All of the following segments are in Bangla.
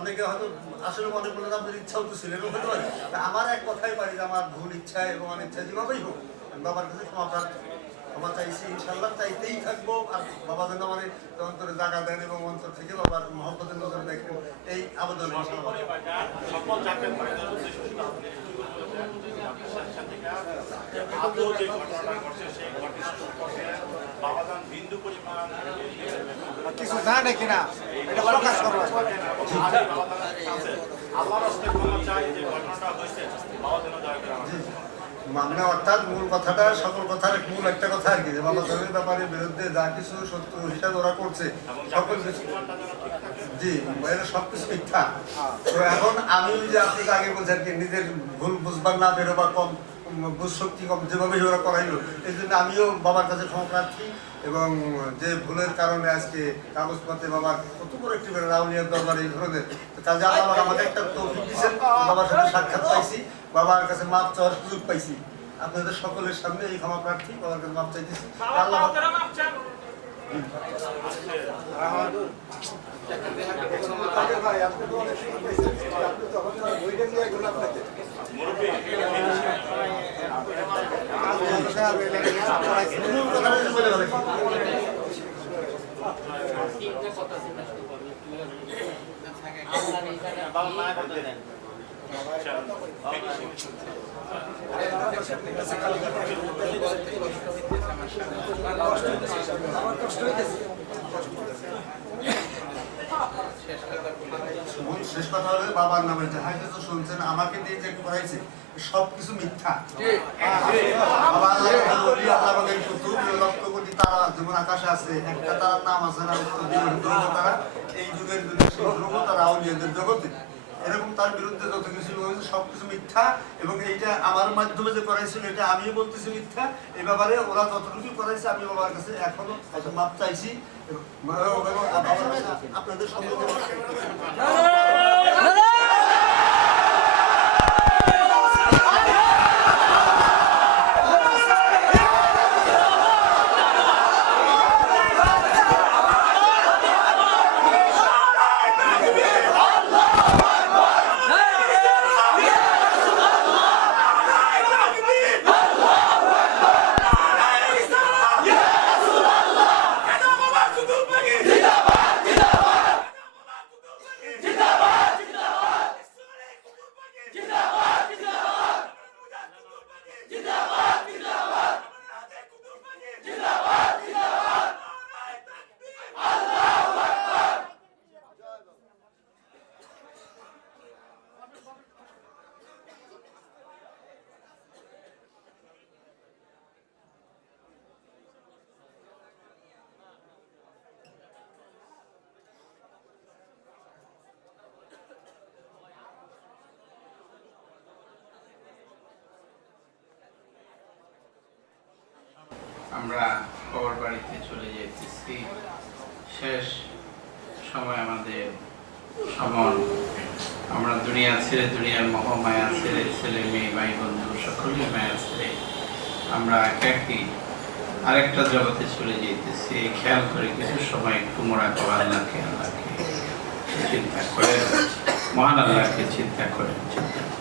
অনেকে হয়তো আসলে মনে করলেন আপনার ইচ্ছাও তো ছিল এরকম হতে পারে। আমার এক কথাই পারি যে আমার ভুল ইচ্ছা এবং অনিচ্ছা যেভাবেই হোক আমি বাবার কাছে ক্ষমা চাইছি, ইনশাল্লাহ চাইতেই থাকবো। আর বাবা যেন আমার অন্তরে জায়গা দেন এবং অন্তর থেকে বাবার মহব্বতের নজর দেখেন, এই আবেদন। সকল জাতের আদৌ যে ঘটনাটা ঘটছে সেই ঘটনার বাবাদান বিন্দু পরিমাণ কিছু জানে কিনা এটা প্রকাশ করবো। আল্লাহর রাস্তে ক্ষমা চাই যে ঘটনাটা হয়েছে বাবা যেন দয়া করে মানে অর্থাৎ মূল কথাটা সকল কথার মূল একটা কথা আর কি, যে বাবা ধর্মের ব্যাপারে বিরুদ্ধে যা কিছু সত্য হিসাব ওরা করছে সকল কিছু, জি এটা সবকিছু মিথ্যা। তো এখন আমি যে আপনি আগে বলছেন কি নিজের ভুল বুঝবার না বেরোবা কম, বুঝ শক্তি কম, যেভাবে ওরা করাইলো, এই জন্য আমিও বাবার কাছে ক্ষমা প্রার্থী। এবং যে ভুলের কারণে আজকে কাগজপত্রে বাবার কত বড় একটি রাউলিয়ার দরবার এই ধরনের কাজে আল্লাহ আমাকে একটা তৌফিক দিয়েছেন, বাবার সাথে সাক্ষাৎ পাইছি, বাবার কাছে মাপ চাওয়ার সুযোগ পাইছি। আপনাদের সকলের সামনে এই ক্ষমা প্রার্থী, বাবার কাছে মাপ চাইতেছি। আল্লাহ শেষ কথা হলে বাবার নামে যাহা কিছু শুনছেন আমাকে দিয়ে যে করাইছে সবকিছু মিথ্যা। লক্ষ কোটি তারা যেমন আকাশে আছে, একটা তারার নাম আছে না ধ্রুব তারা, এই যুগের ধ্রুব তারা আউলিয়াদের জগতে, এরকম তার বিরুদ্ধে যত কিছু হয়েছে সবকিছু মিথ্যা। এবং এইটা আমার মাধ্যমে যে করাইছিল এটা আমিও বলতেছি মিথ্যা। এই ব্যাপারে ওরা যতটুকু করাইছে আমি বাবার কাছে এখনো মাপ চাইছি আপনাদের সম্পর্কে। আমরা খবর বাড়িতে চলে যেতেছি। শেষ সময় আমাদের সমন, আমরা দুনিয়া ছেড়ে, দুনিয়ার মহামায়া ছেড়ে, ছেলে মেয়ে ভাই বন্ধু সকলের মায়া ছেড়ে আমরা একাকি আরেকটা জগতে চলে যেতেছি। খেয়াল করে কিছু সময় একটু মোড়া করা আল্লাহকে চিন্তা করে, মহান আল্লাহকে চিন্তা করেন, চিন্তা করেন।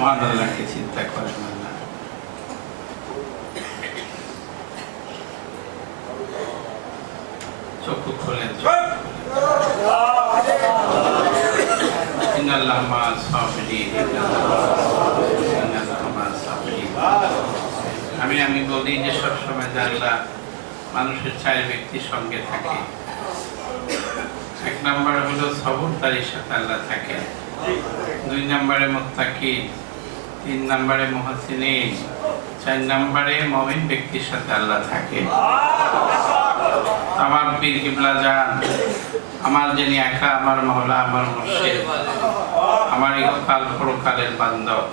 মহান আল্লাহকে চিন্তা করেন না। চক্ষু খোলেন। আমি বলি যে সবসময় আল্লাহ মানুষের 4 ব্যক্তির সঙ্গে থাকে। 1 নম্বরে হলো সবরদারির সাথে আল্লাহ থাকে, 2 নম্বরে মুত্তাকিন, 3 নম্বরে মুহসিনিন, 4 নম্বরে মুমিন ব্যক্তির সাথে আল্লাহ থাকে। আমার পীর কিবলা জান, আমার যিনি একা, আমার মওলা, আমার মুর্শিদ, আমার ইহকাল পরকালের বান্ধব,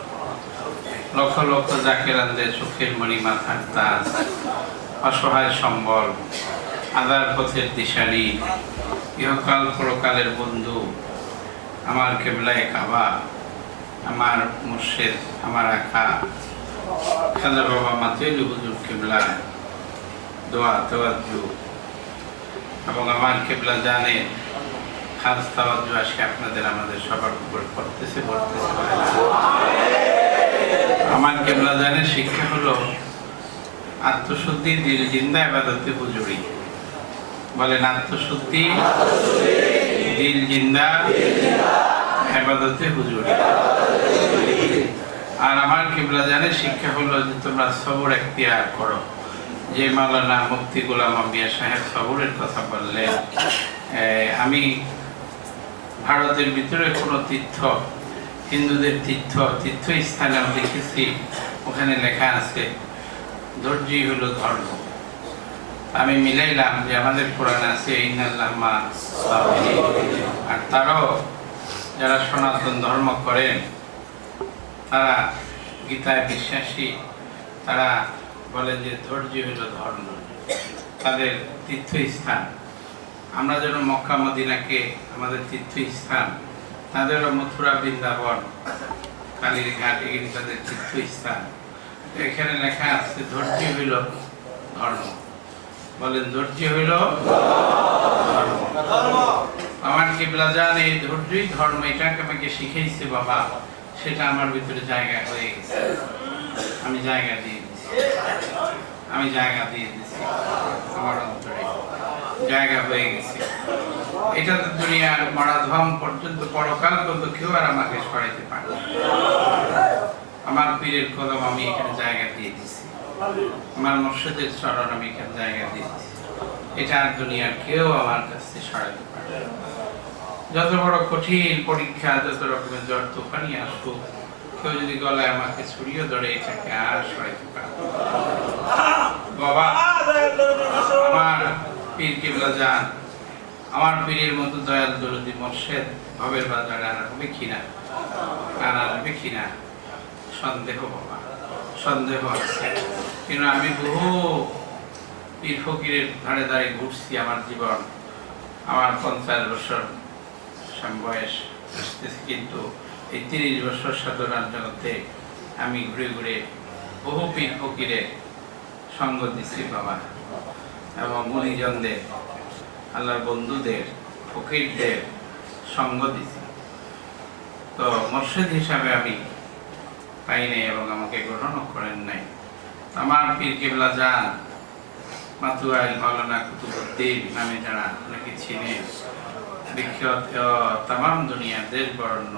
লক্ষ লক্ষ জাকিরানদের চোখের মণি, মাথার তাজ, অসহায় সম্বল, আদার পথের দিশারি, ইহকাল পরকালের বন্ধু, আমার কিবলায়ে কাবা, আমার মুর্শিদ, আমার আকা খাজা বাবা মাতুয়ালি হুজুর কিবলা দোয়া তাওয়াজ্জু এবং আমার কিবলা জানে খাস তাওয়াজ্জু আজকে আপনাদের আমাদের সবার উপর পড়তেছে। আমার কিবলা জানে শিক্ষা হলো আত্মশুদ্ধি, দিল জিন্দা, ইবাদতে হুজুরি। বলেন আত্মশুদ্ধি, দিল জিন্দা, ইবাদতে হুজুরি। আর আমার কিবলা জানে শিক্ষা হলো যে তোমরা সবর এখতিয়ার করো। যে মাওলানা মুফতি গোলাম আম্বিয়া সাহেব সবরের কথা বললেন, আমি ভারতের ভিতরে কোনো তীর্থ, হিন্দুদের তীর্থস্থানে আমি দেখেছি, ওখানে লেখা আছে ধৈর্যই হলো ধর্ম। আমি মিলাইলাম যে আমাদের কোরআনে আছে ইন্নাল্লাহ মা সাবিরিন। আর তারাও যারা সনাতন ধর্ম করেন, তারা গীতায় বিশ্বাসী, তারা বলে যে ধৈর্য হলো ধর্ম, তাদের তীর্থস্থান। আমরা যেন মক্কা মদিনাকে আমাদের তীর্থস্থান, তাদেরও মথুরা বৃন্দাবন কালীর ঘাট এগুলি তাদের তীর্থস্থান। এখানে লেখা আছে ধৈর্য হইল ধর্ম। বলেন ধৈর্য হইল ধর্ম। আমার কিবলা জান এই ধৈর্যই ধর্ম, এটাকে আমাকে শিখেছে বাবা, সেটা আমার ভিতরে জায়গা হয়ে গেছে। আমি জায়গা দিয়ে দিয়েছি, আমার অন্তরে জায়গা হয়ে গেছে। এটা তো দুনিয়ার মরাধম পর্যন্ত, পরকাল পর্যন্ত কেউ আর আমাকে সরাইতে পারে না। আমার পীরের কদম আমি এখানে জায়গা দিয়ে দিচ্ছি, আমার মুর্শিদের চরণ আমি এখানে জায়গা দিয়ে দিচ্ছি। এটা আর দুনিয়ার কেউ আমার কাছে সরাইতে পারে না। যত বড় কঠিন পরীক্ষা, যত রকমের জ্বর তুফানি আসুক, কেউ যদি গলায় আমাকে ছড়িয়ে ধরে, এটাকে আর সরাইতে পারে না। বাবা আমার পীর কিবলা জান, আমার পীরের মতো দয়াল দরদি মুর্শিদ ভবের বাজারে আর হবে কিনা, আর আসবে কিনা সন্দেহ বাবা, সন্দেহ আছে। কিন্তু আমি বহু পীর ফকিরের ধারে ধারে ঘুরছি আমার জীবন। আমার 50 বছর বয়স আসতেছে, কিন্তু এই 30 বছর সাধনার জগতে আমি ঘুরে ঘুরে বহু পীর ফকিরের সঙ্গ দিচ্ছি বাবা, এবং মুনিজনদের, আল্লাহর বন্ধুদের, ফকিরদের সঙ্গ দিচ্ছি। তো মুর্শিদ হিসাবে আমি পাই নাই এবং আমাকে গ্রহণও করেন নাই। আমার পীর কিবলা জান মাতুয়াইল মাওলানা কুতুবউদ্দিন নামে যারা অনেকে চিনেন, বিখ্যাত তামাম দুনিয়ার দেশ বরণ্য,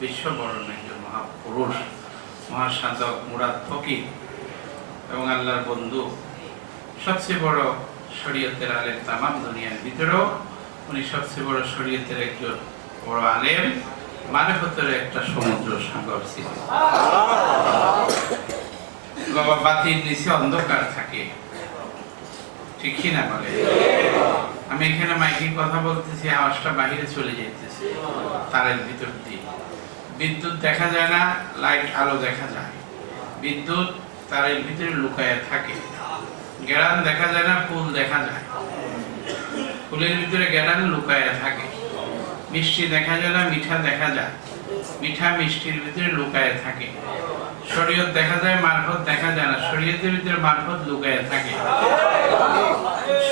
বিশ্ব বরণ্য একজন মহাপুরুষ, মহাসাধক, মুরাদ ফকির এবং আল্লাহর বন্ধু, সবচেয়ে বড় শরীয়তের আলেম তামাম দুনিয়ার ভিতরেও উনি সবচেয়ে বড় শরীয়তের একজন বড় আলেম, মারিফতের একটা সমুদ্র সাগর ছিল। বাবা বাতির নিচে অন্ধকার থাকে, ঠিক না বলে? আমি এখানে মাইকে কথা বলতেছি, আওয়াজটা বাহিরে চলে যাইতেছে তারের ভিতর দিয়ে। বিদ্যুৎ দেখা যায় না, লাইট আলো দেখা যায়। বিদ্যুৎ তারের ভিতরে লুকায় থাকে। গেরান দেখা যায় না, ফুল দেখা যায়। ফুলের ভিতরে গেরান লুকায় থাকে। মিষ্টি দেখা যায় না, মিঠা দেখা যায়। মিঠা মিষ্টির ভিতরে লুকায় থাকে। শরীয়ত দেখা যায়, মারফত দেখা যায় না। শরীয়তের ভিতরে মারফত লুকায় থাকে।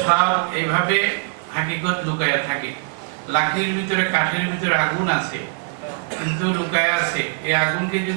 সব এইভাবে হাকিকত লুকায় থাকে। লাকড়ির ভিতরে, কাঠের ভিতরে আগুন আছে, কিন্তু লুকায় আছে। এই আগুনকে যদি